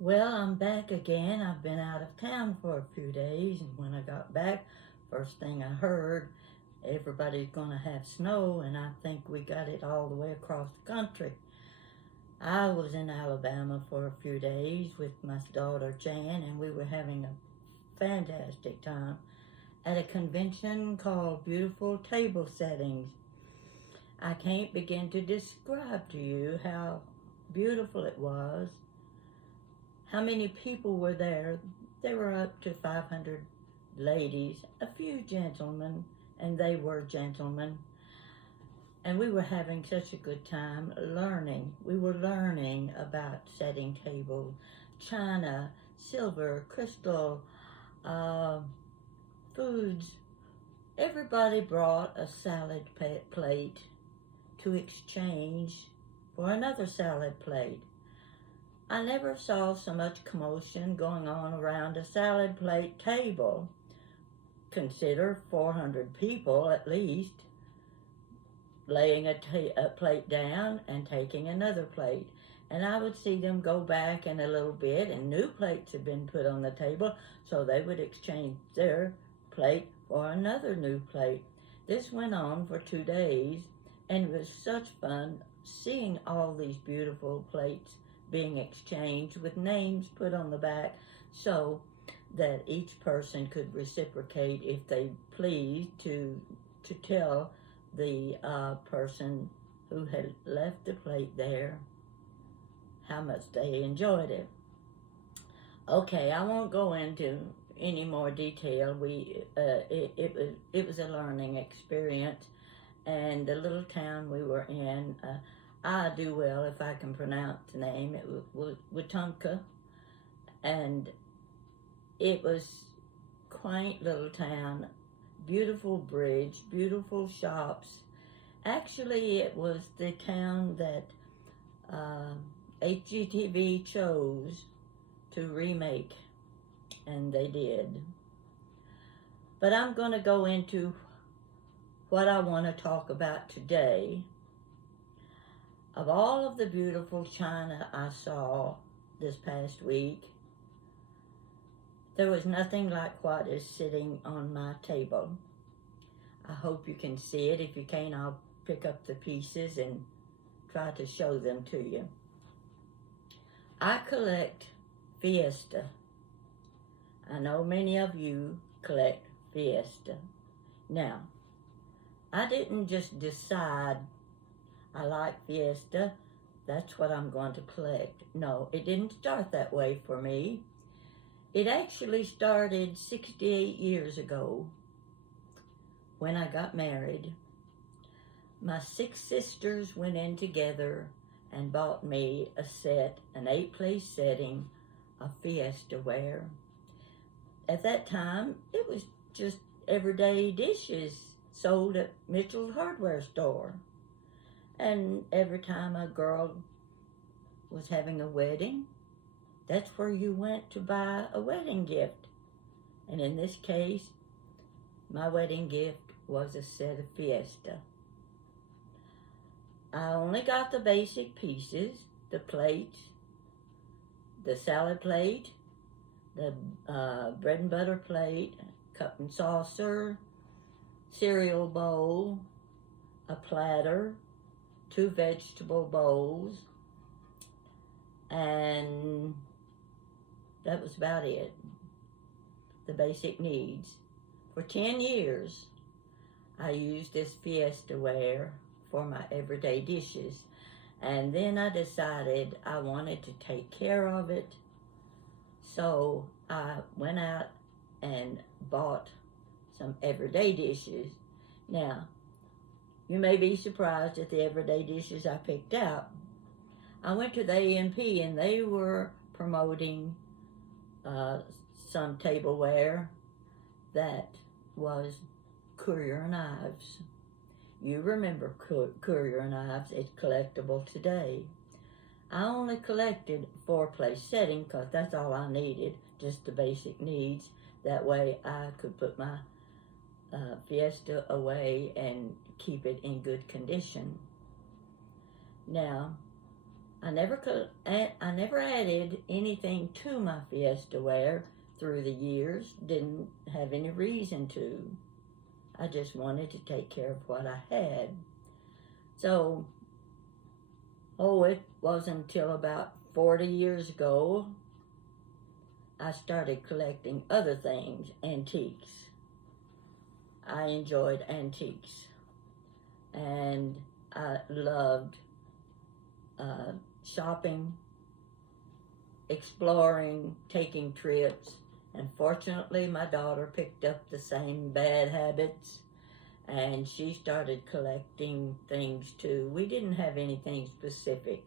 Well, I'm back again. I've been out of town for a few days, and when I got back, first thing I heard, everybody's going to have snow, and I think we got it all the way across the country. I was in Alabama for a few days with my daughter Jan, and we were having a fantastic time at a convention called Beautiful Table Settings. I can't begin to describe to you how beautiful it was. How many people were there? There were up to 500 ladies, a few gentlemen, and they were gentlemen. And we were having such a good time learning. We were learning about setting tables, china, silver, crystal, uh, foods. Everybody brought a salad plate to exchange for another salad plate. I never saw so much commotion going on around a salad plate table. Consider 400 people at least laying a plate down and taking another plate. And I would see them go back in a little bit, and new plates had been put on the table, so they would exchange their plate for another new plate. This went on for 2 days, and it was such fun seeing all these beautiful plates being exchanged with names put on the back so that each person could reciprocate if they pleased to tell the person who had left the plate there how much they enjoyed it. Okay, I won't go into any more detail. It was a learning experience, and the little town we were in, I do well if I can pronounce the name. It was Wetumpka, and it was quaint little town, beautiful bridge, beautiful shops. Actually, it was the town that HGTV chose to remake, and they did. But I'm going to go into what I want to talk about today. Of all of the beautiful china I saw this past week, there was nothing like what is sitting on my table. I hope you can see it. If you can't, I'll pick up the pieces and try to show them to you. I collect Fiesta. I know many of you collect Fiesta. Now, I didn't just decide I like Fiesta, that's what I'm going to collect. No, it didn't start that way for me. It actually started 68 years ago when I got married. My 6 sisters went in together and bought me a set, an 8-place setting of Fiesta ware. At that time, it was just everyday dishes sold at Mitchell's hardware store. And every time a girl was having a wedding, that's where you went to buy a wedding gift. And in this case, my wedding gift was a set of Fiesta. I only got the basic pieces, the plate, the salad plate, the bread and butter plate, cup and saucer, cereal bowl, a platter, 2 vegetable bowls, and that was about it. The basic needs. For 10 years, I used this Fiesta ware for my everyday dishes. And then I decided I wanted to take care of it. So I went out and bought some everyday dishes. Now, you may be surprised at the everyday dishes I picked out. I went to the A&P and they were promoting some tableware that was courier knives. You remember courier knives, it's collectible today. I only collected 4-place setting because that's all I needed, just the basic needs. That way I could put my Fiesta away and keep it in good condition. Now, I never added anything to my Fiesta Ware through the years. Didn't have any reason to. I just wanted to take care of what I had. So, it wasn't until about 40 years ago I started collecting other things, antiques. I enjoyed antiques, and I loved shopping, exploring, taking trips, and fortunately my daughter picked up the same bad habits and she started collecting things too. We didn't have anything specific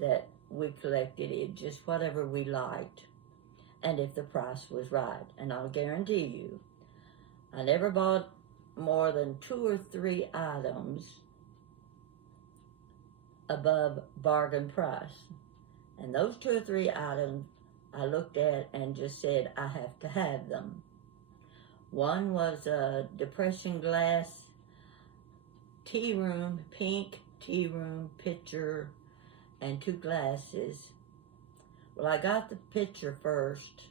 that we collected, it just whatever we liked and if the price was right. And I'll guarantee you, I never bought more than 2 or 3 items above bargain price. And those 2 or 3 items I looked at and just said, I have to have them. One was a depression glass tea room, pink tea room pitcher, and 2 glasses. Well, I got the pitcher first.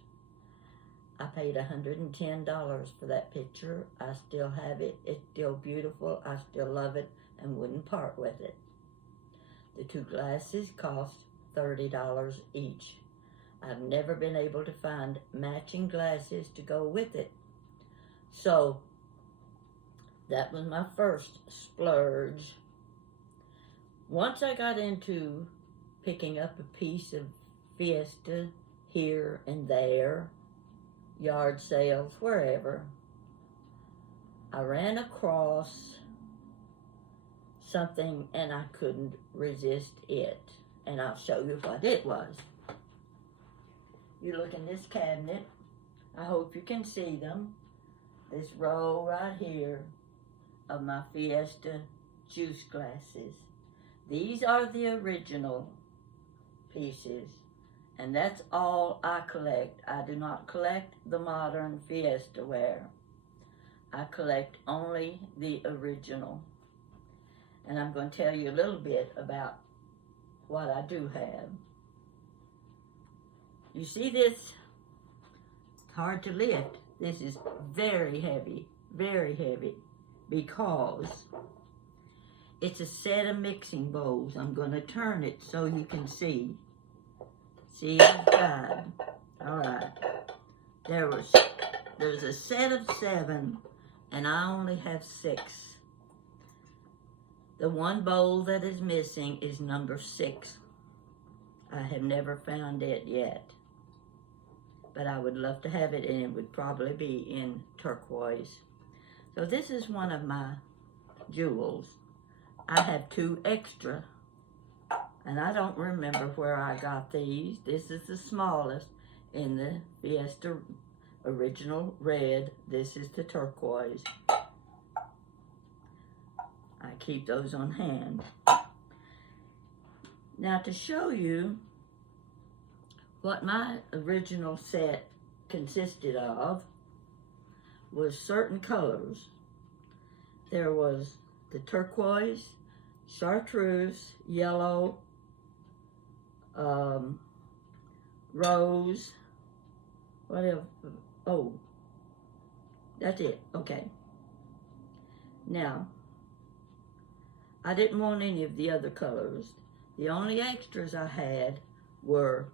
I paid $110 for that pitcher. I still have it. It's still beautiful. I still love it and wouldn't part with it. The 2 glasses cost $30 each. I've never been able to find matching glasses to go with it. So that was my first splurge. Once I got into picking up a piece of Fiesta here and there, yard sales, wherever, I ran across something and I couldn't resist it. And I'll show you what it was. You look in this cabinet. I hope you can see them. This row right here of my Fiesta juice glasses. These are the original pieces. And that's all I collect. I do not collect the modern Fiesta Ware. I collect only the original. And I'm going to tell you a little bit about what I do have. You see this? It's hard to lift. This is very heavy, because it's a set of mixing bowls. I'm going to turn it so you can see. See inside. All right. There's a set of 7, and I only have 6. The one bowl that is missing is number 6. I have never found it yet, but I would love to have it, and it would probably be in turquoise. So this is one of my jewels. I have 2 extra, and I don't remember where I got these. This is the smallest in the Fiesta original red. This is the turquoise. I keep those on hand. Now, to show you what my original set consisted of was certain colors. There was the turquoise, chartreuse, yellow, rose, what else? Oh, that's it. Okay. Now, I didn't want any of the other colors. The only extras I had were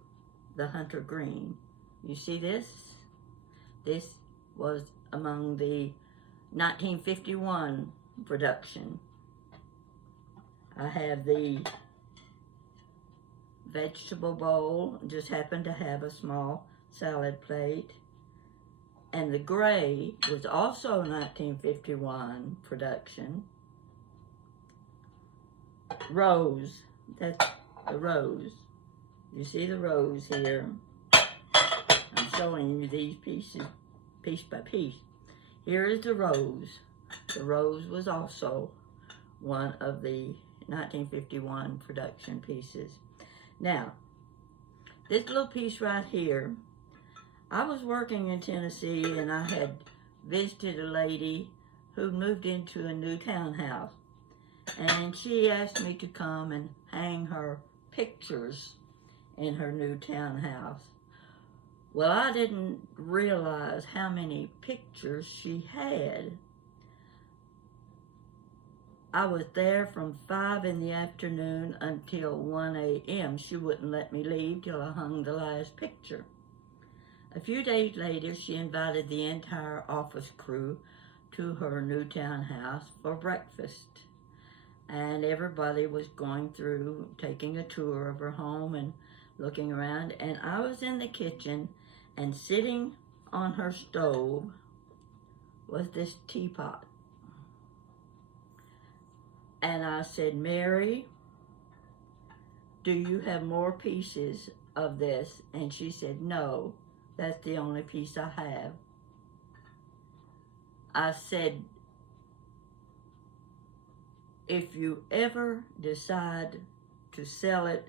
the hunter green. You see this? This was among the 1951 production. I have the vegetable bowl, just happened to have a small salad plate. And the gray was also 1951 production. Rose, that's the rose. You see the rose here. I'm showing you these pieces, piece by piece. Here is the rose. The rose was also one of the 1951 production pieces. Now, this little piece right here, I was working in Tennessee and I had visited a lady who moved into a new townhouse. And she asked me to come and hang her pictures in her new townhouse. Well, I didn't realize how many pictures she had. I was there from 5 in the afternoon until 1 a.m. She wouldn't let me leave till I hung the last picture. A few days later, she invited the entire office crew to her new townhouse for breakfast. And everybody was going through, taking a tour of her home and looking around. And I was in the kitchen, and sitting on her stove was this teapot. And I said, "Mary, do you have more pieces of this?" And she said, "No, that's the only piece I have." I said, "If you ever decide to sell it,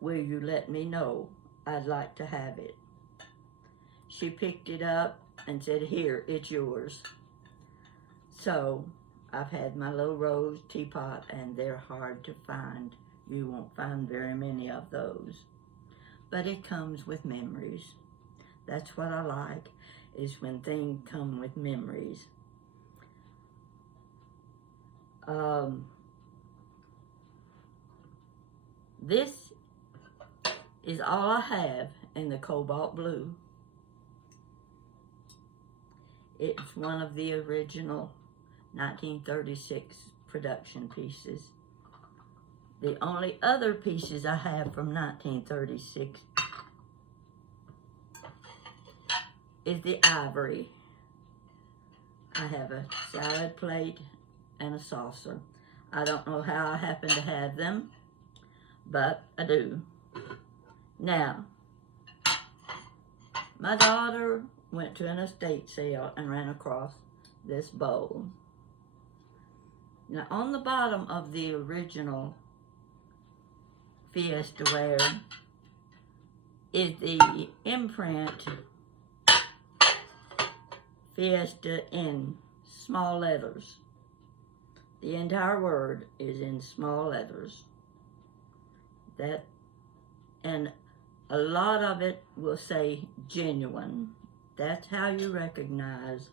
will you let me know? I'd like to have it." She picked it up and said, "Here, it's yours." So I've had my little rose teapot, and they're hard to find. You won't find very many of those. But it comes with memories. That's what I like, is when things come with memories. This is all I have in the cobalt blue. It's one of the original 1936 production pieces. The only other pieces I have from 1936 is the ivory. I have a salad plate and a saucer. I don't know how I happen to have them, but I do. Now, my daughter went to an estate sale and ran across this bowl. Now, on the bottom of the original Fiesta Ware is the imprint Fiesta in small letters. The entire word is in small letters. And a lot of it will say genuine. That's how you recognize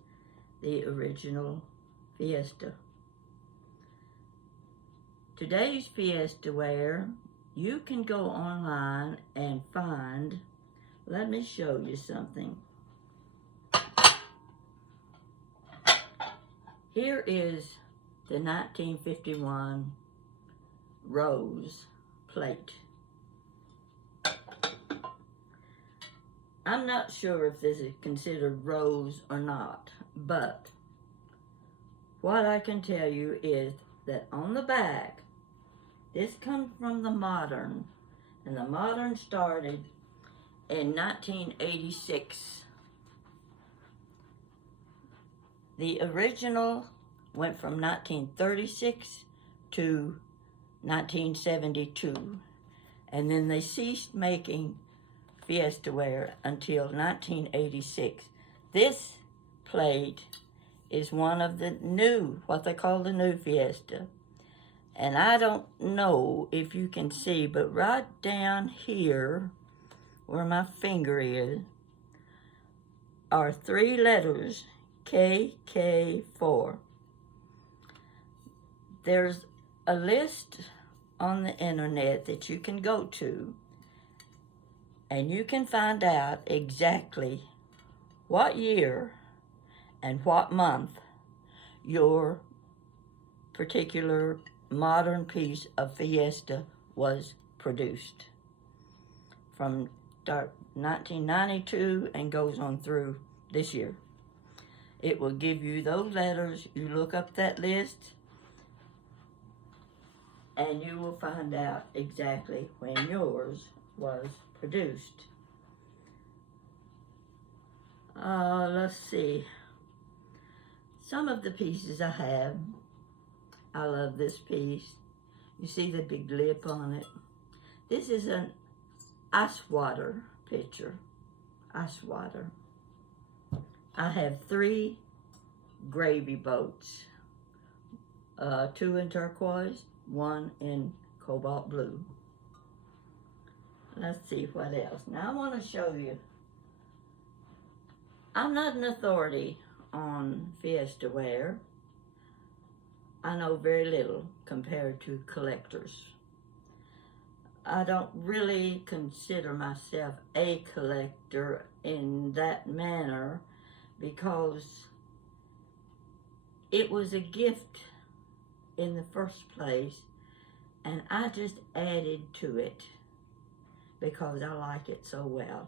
the original Fiesta. Today's Fiesta Ware, you can go online and find, let me show you something. Here is the 1951 rose plate. I'm not sure if this is considered rose or not, but what I can tell you is that on the back, this comes from the modern, and the modern started in 1986. The original went from 1936 to 1972, and then they ceased making Fiesta Ware until 1986. This plate is one of the new, what they call the new Fiesta. And I don't know if you can see, but right down here, where my finger is, are 3 letters, KK4. There's a list on the internet that you can go to, and you can find out exactly what year and what month your particular modern piece of Fiesta was produced. From 1992 and goes on through this year. It will give you those letters. You look up that list, and you will find out exactly when yours was produced. Let's see. Some of the pieces I have, I love this piece. You see the big lip on it. This is an ice water picture. Ice water. I have 3 gravy boats. 2 in turquoise, 1 in cobalt blue. Let's see what else. Now I want to show you. I'm not an authority on Fiesta ware. I know very little compared to collectors. I don't really consider myself a collector in that manner because it was a gift in the first place, and I just added to it because I like it so well,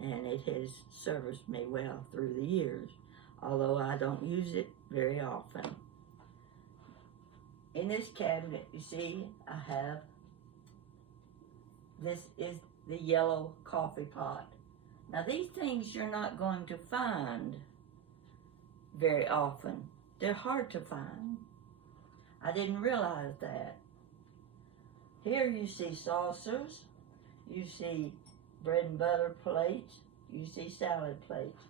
and it has serviced me well through the years, although I don't use it very often. In this cabinet, you see, I have, this is the yellow coffee pot. Now these things you're not going to find very often. They're hard to find. I didn't realize that. Here you see saucers, you see bread and butter plates, you see salad plates.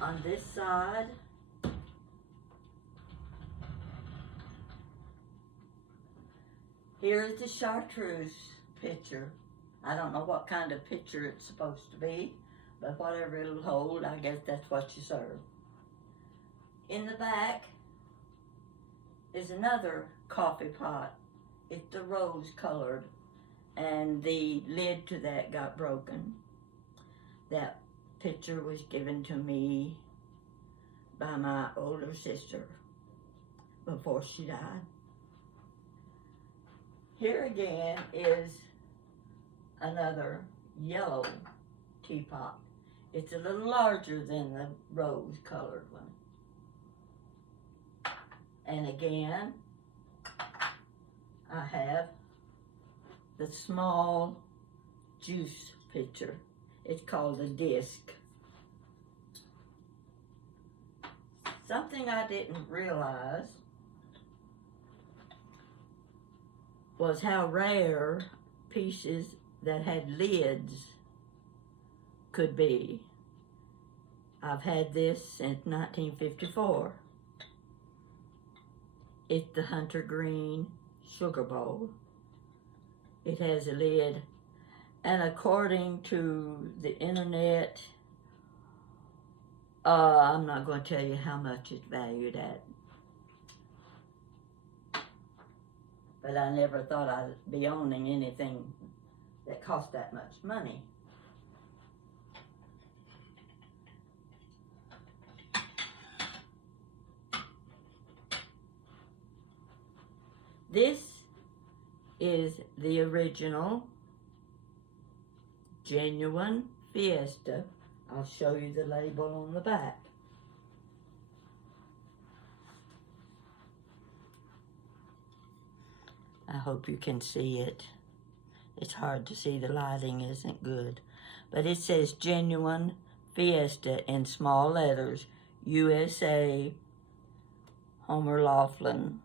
On this side, here's the chartreuse pitcher. I don't know what kind of pitcher it's supposed to be, but whatever it'll hold, I guess that's what you serve. In the back is another coffee pot. It's the rose colored, and the lid to that got broken. That pitcher was given to me by my older sister before she died. Here again is another yellow teapot. It's a little larger than the rose colored one. And again, I have the small juice pitcher. It's called a disc. Something I didn't realize was how rare pieces that had lids could be. I've had this since 1954. It's the Hunter Green Sugar Bowl. It has a lid, and according to the internet, I'm not going to tell you how much it's valued at. But I never thought I'd be owning anything that cost that much money. This is the original, genuine Fiesta. I'll show you the label on the back. I hope you can see it. It's hard to see, the lighting isn't good. But it says genuine Fiesta in small letters, USA, Homer Laughlin.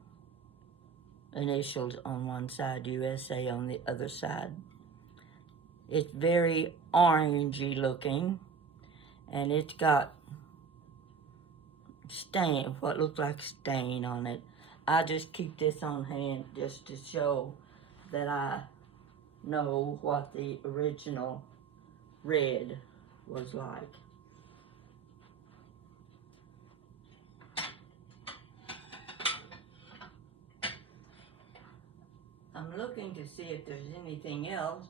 Initials on one side, USA on the other side. It's very orangey looking, and it's got stain, what looks like stain on it. I just keep this on hand just to show that I know what the original red was like. I'm looking to see if there's anything else.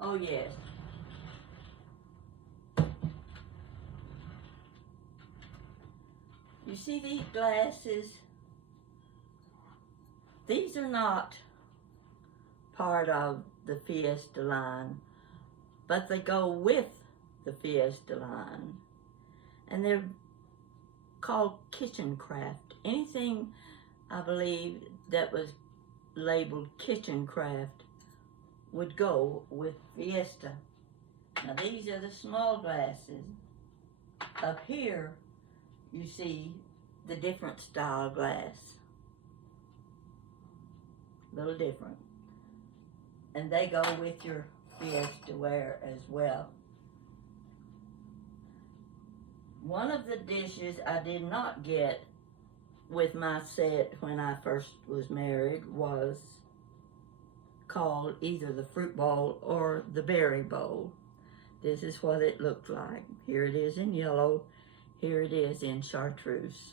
Oh yes. You see these glasses? These are not part of the Fiesta line, but they go with the Fiesta line. And they're called kitchen craft. Anything, I believe, that was labeled kitchen craft would go with Fiesta. Now these are the small glasses. Up here you see the different style glass. A little different. And they go with your Fiesta ware as well. One of the dishes I did not get with my set when I first was married was called either the fruit bowl or the berry bowl. This is what it looked like. Here it is in yellow. Here it is in chartreuse.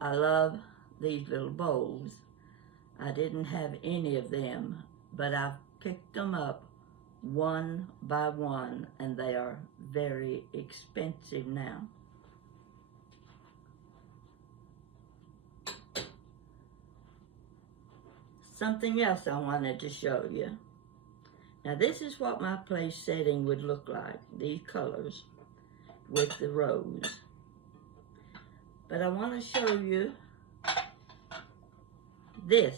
I love these little bowls. I didn't have any of them, but I've picked them up one by one, and they are very expensive now. Something else I wanted to show you. Now this is what my place setting would look like, these colors with the rose. But I want to show you this.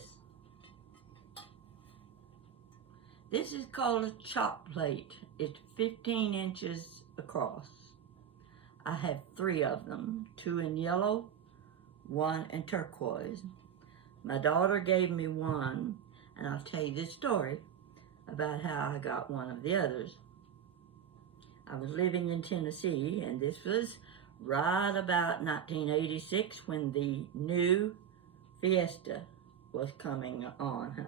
This is called a chop plate. It's 15 inches across. I have 3 of them, 2 in yellow, 1 in turquoise. My daughter gave me one, and I'll tell you this story about how I got one of the others. I was living in Tennessee, and this was right about 1986 when the new Fiesta was coming on.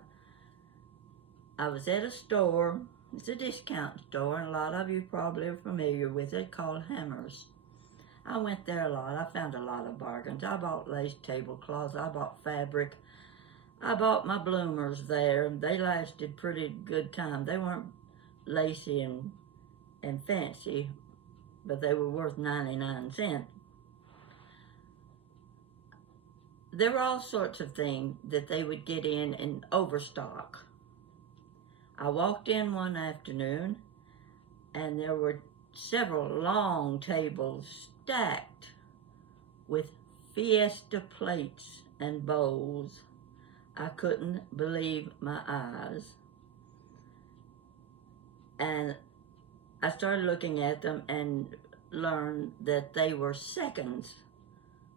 I was at a store, it's a discount store, and a lot of you probably are familiar with it, called Hammers. I went there a lot. I found a lot of bargains. I bought lace tablecloths. I bought fabric. I bought my bloomers there. They lasted pretty good time. They weren't lacy and fancy, but they were worth 99 cents. There were all sorts of things that they would get in overstock. I walked in one afternoon, and there were several long tables stacked with Fiesta plates and bowls. I couldn't believe my eyes. And I started looking at them and learned that they were seconds.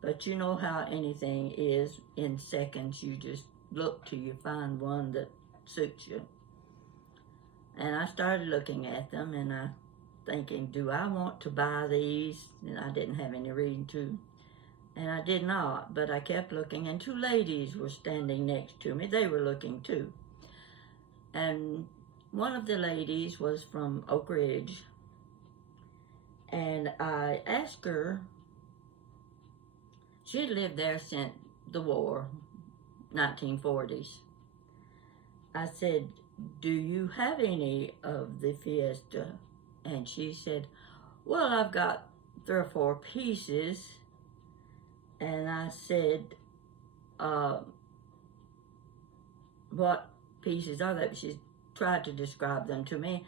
But you know how anything is in seconds. You just look till you find one that suits you. And I started looking at them, and I thinking, do I want to buy these? And I didn't have any reason to. And I did not, but I kept looking, and 2 ladies were standing next to me. They were looking too. And one of the ladies was from Oak Ridge. And I asked her, she had lived there since the war, 1940s. I said, do you have any of the Fiesta? And she said, well, I've got 3 or 4 pieces. And I said, what pieces are they? She tried to describe them to me.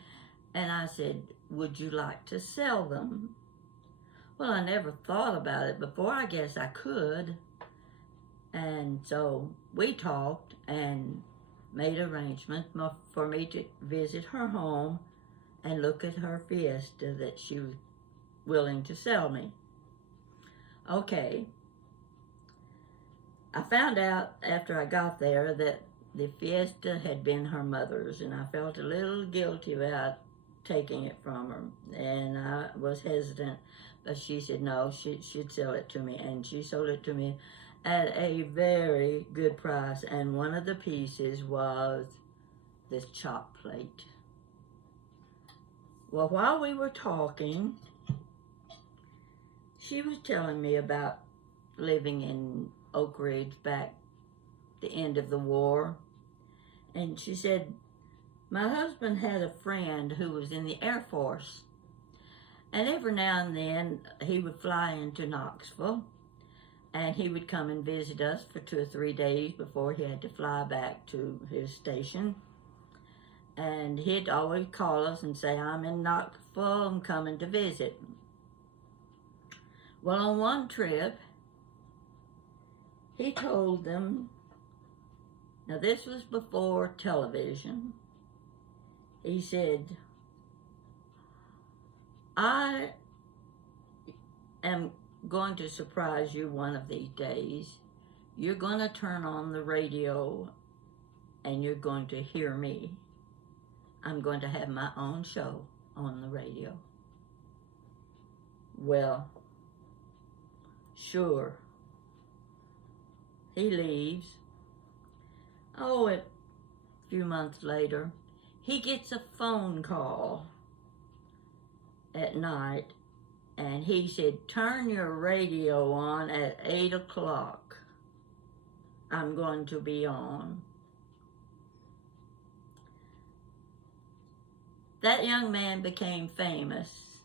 And I said, would you like to sell them? Well, I never thought about it before. I guess I could. And so we talked and made arrangements for me to visit her home and look at her Fiesta that she was willing to sell me. Okay. I found out after I got there that the Fiesta had been her mother's, and I felt a little guilty about taking it from her, and I was hesitant, but she said no, she'd sell it to me, and she sold it to me at a very good price, and one of the pieces was this chop plate. Well, while we were talking, she was telling me about living in Oak Ridge back the end of the war. And she said, my husband had a friend who was in the Air Force. And every now and then he would fly into Knoxville, and he would come and visit us for 2 or 3 days before he had to fly back to his station. And he'd always call us and say, I'm in Knoxville, I'm coming to visit. Well, on one trip, he told them, now this was before television, he said, I am going to surprise you one of these days. You're going to turn on the radio and you're going to hear me. I'm going to have my own show on the radio. Well, sure. He leaves. Oh, a few months later, he gets a phone call at night, and he said, "Turn your radio on at 8 o'clock. I'm going to be on." That young man became famous.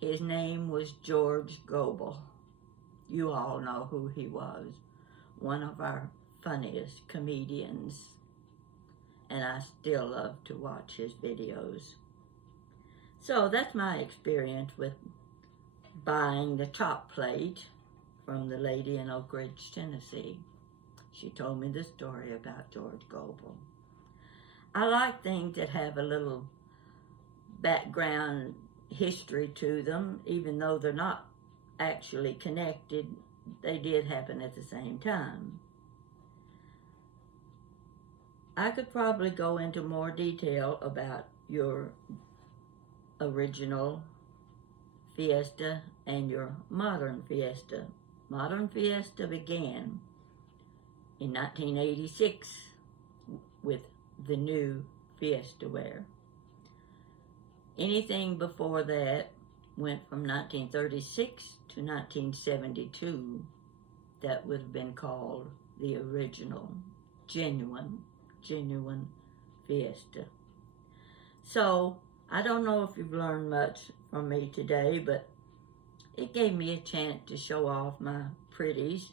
His name was George Goebel. You all know who he was. One of our funniest comedians. And I still love to watch his videos. So that's my experience with buying the top plate from the lady in Oak Ridge, Tennessee. She told me the story about George Goebel. I like things that have a little background history to them, even though they're not actually connected. They did happen at the same time. I could probably go into more detail about your original Fiesta and your modern Fiesta. Modern Fiesta began in 1986 with the new Fiesta Ware. Anything before that went from 1936 to 1972. That would have been called the original, genuine Fiesta. So, I don't know if you've learned much from me today, but it gave me a chance to show off my pretties,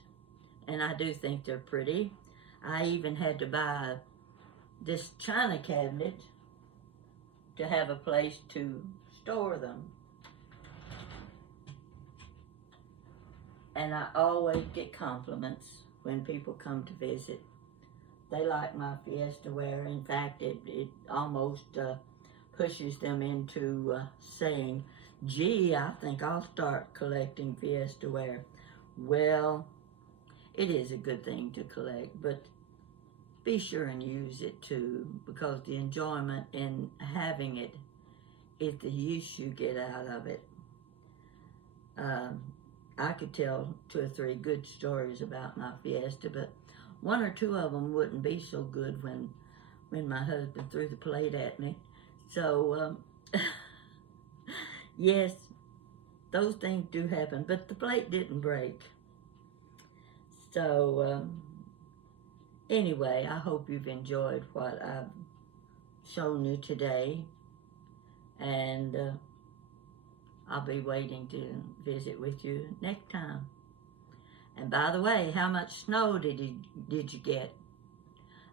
and I do think they're pretty. I even had to buy this china cabinet to have a place to store them. And I always get compliments when people come to visit. They like my Fiesta Ware. In fact, it almost pushes them into saying, "Gee, I think I'll start collecting Fiesta Ware." Well, it is a good thing to collect, but be sure and use it too, because the enjoyment in having it is the use you get out of it. I could tell 2 or 3 good stories about my Fiesta, but 1 or 2 of them wouldn't be so good when my husband threw the plate at me. So, yes, those things do happen, but the plate didn't break. So, anyway, I hope you've enjoyed what I've shown you today, and I'll be waiting to visit with you next time. And by the way, how much snow did you get?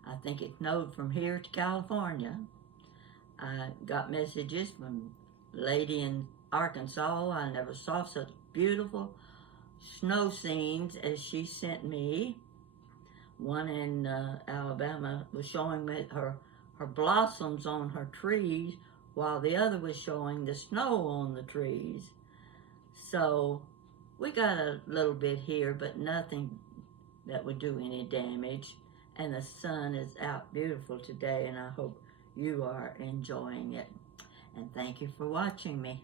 I think it snowed from here to California. I got messages from a lady in Arkansas. I never saw such beautiful snow scenes as she sent me. One in Alabama was showing me her blossoms on her trees, while the other was showing the snow on the trees. So we got a little bit here, but nothing that would do any damage. And the sun is out beautiful today, and I hope you are enjoying it. And thank you for watching me.